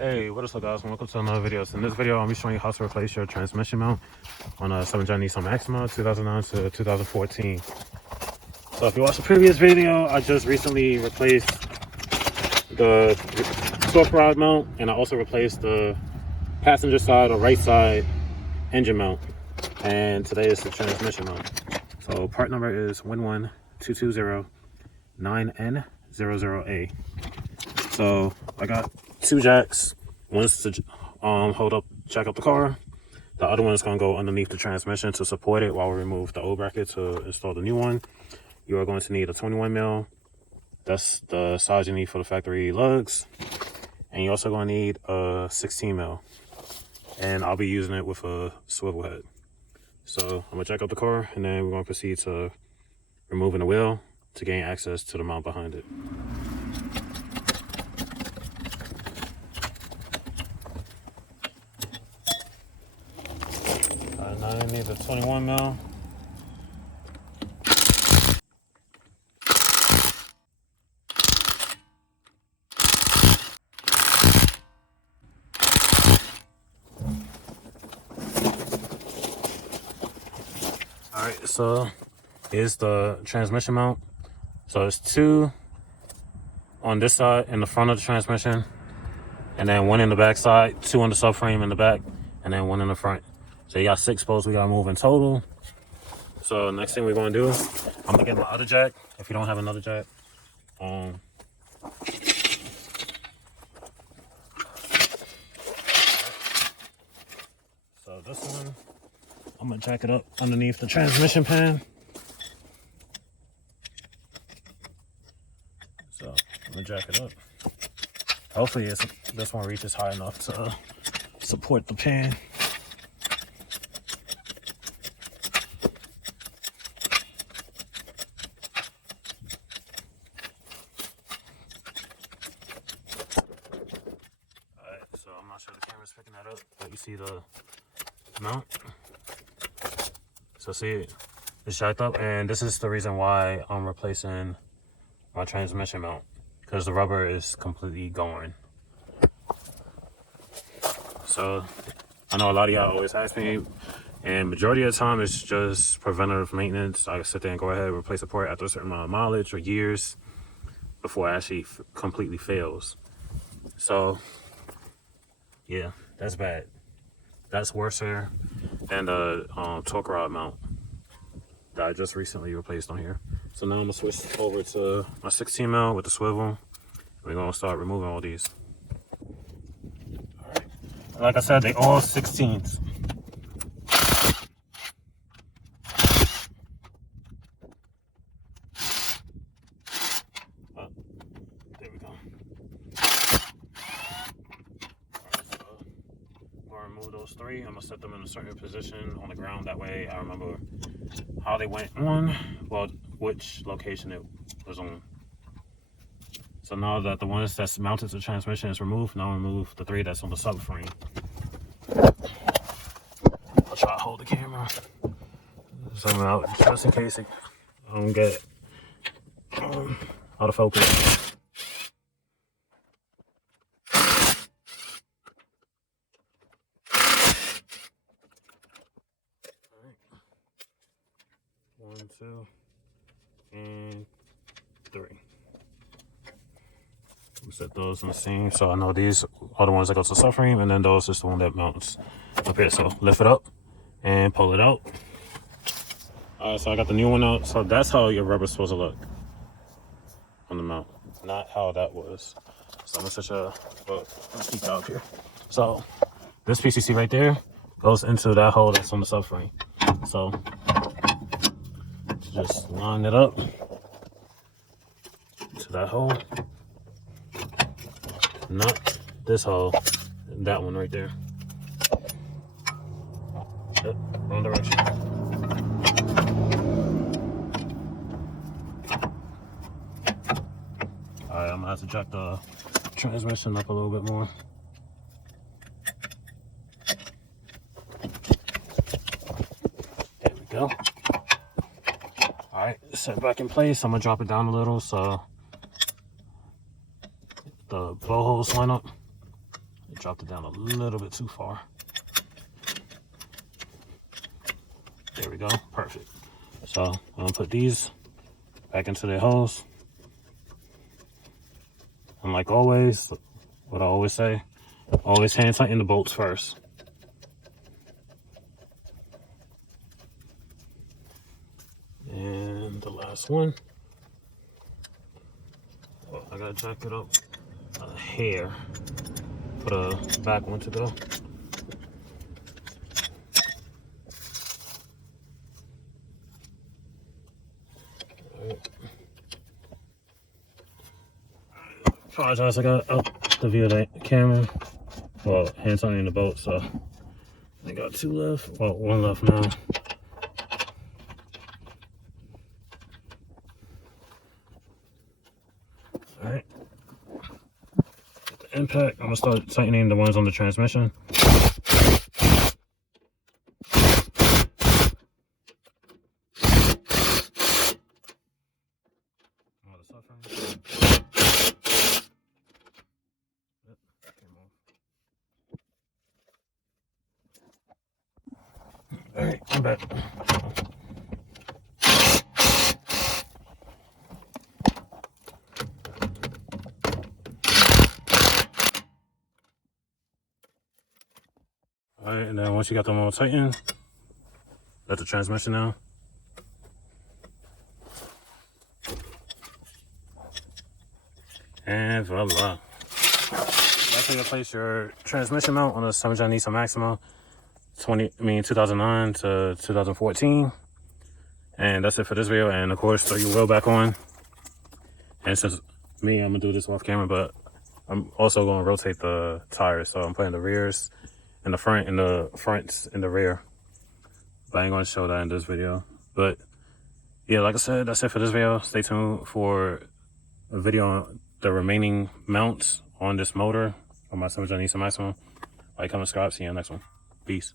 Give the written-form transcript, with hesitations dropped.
Hey, what is up guys? Welcome to another video. So in this video, I'll be showing you how to replace your transmission mount on a 7-gen Nissan Maxima 2009 to 2014. So if you watched the previous video, I just recently replaced the torque rod mount, and I also replaced the passenger side or right side engine mount. And today is the transmission mount. So part number is 11220-9N00A. So I got two jacks. One's to jack up the car. The other one is going to go underneath the transmission to support it while we remove the old bracket to install the new one. You are going to need a 21 mil. That's the size you need for the factory lugs. And you're also going to need a 16 mil. And I'll be using it with a swivel head. So I'm going to jack up the car, and then we're going to proceed to removing the wheel to gain access to the mount behind it. Now I need the 21 mil. Alright, so here's the transmission mount. So it's two on this side in the front of the transmission, and then one in the back side, two on the subframe in the back, and then one in the front. So you got 6 bolts we gotta move in total. So next thing we're gonna do, I'm gonna get my other jack if you don't have another jack. So this one, I'm gonna jack it up underneath the transmission pan. So I'm gonna jack it up. Hopefully this one reaches high enough to support the pan. So I'm not sure the camera's picking that up, but you see the mount. So see, it's jacked up, and this is the reason why I'm replacing my transmission mount, because the rubber is completely gone. So I know a lot of y'all always ask me, and majority of the time it's just preventative maintenance. I can sit there and go ahead and replace the part after a certain amount of mileage or years before it actually completely fails. So yeah, that's bad. That's worse than the torque rod mount that I just recently replaced on here. So now I'm gonna switch over to my 16 mil with the swivel. We're gonna start removing all these. All right. Like I said, they all 16s. There we go. Remove those three. I'm gonna set them in a certain position on the ground. That way I remember how they went on, well, which location it was on. So now that the one that's mounted to the transmission is removed, now remove the three that's on the subframe. I'll try to hold the camera, zoom out just in case I don't get out of focus. One, two, and three. We set those in the seam, so I know these are the ones that go to the subframe, and then those is the one that mounts up here. So lift it up and pull it out. All right, so I got the new one out. So that's how your rubber's supposed to look on the mount, not how that was. So I'm gonna switch a peek out here. So this PCC right there goes into that hole that's on the subframe. So just line it up to that hole, not this hole, that one right there. Yep, wrong direction. Alright, I'm gonna have to jack the transmission up a little bit more. There we go. Alright, set back in place. I'm gonna drop it down a little so the blow holes line up. dropped it down a little bit too far. There we go, perfect. So I'm gonna put these back into their holes. And like always, what I always say, always hand tighten the bolts first. And the last one. Oh, I gotta jack it up a hair for the back one to go. Apologize, I got out the view of the camera. Well, hands on in the boat, so I got 2 left. Well, 1 left now. Alright. The impact, I'm gonna start tightening the ones on the transmission. The subframe. Yep, came off. Alright, I'm back. Alright, and then once you got them all tightened, let the transmission out. And voila. That's how you place your transmission mount on a Nissan Maxima 2009 to 2014. And that's it for this video. And of course, throw your wheel back on. And since I'm gonna do this off camera, but I'm also gonna rotate the tires. So I'm putting the rears in the front and the fronts in the rear. But I ain't gonna show that in this video. But yeah, like I said, that's it for this video. Stay tuned for a video on the remaining mounts on this motor on my Nissan Maxima. Like, comment, subscribe. See you in the next one. Peace.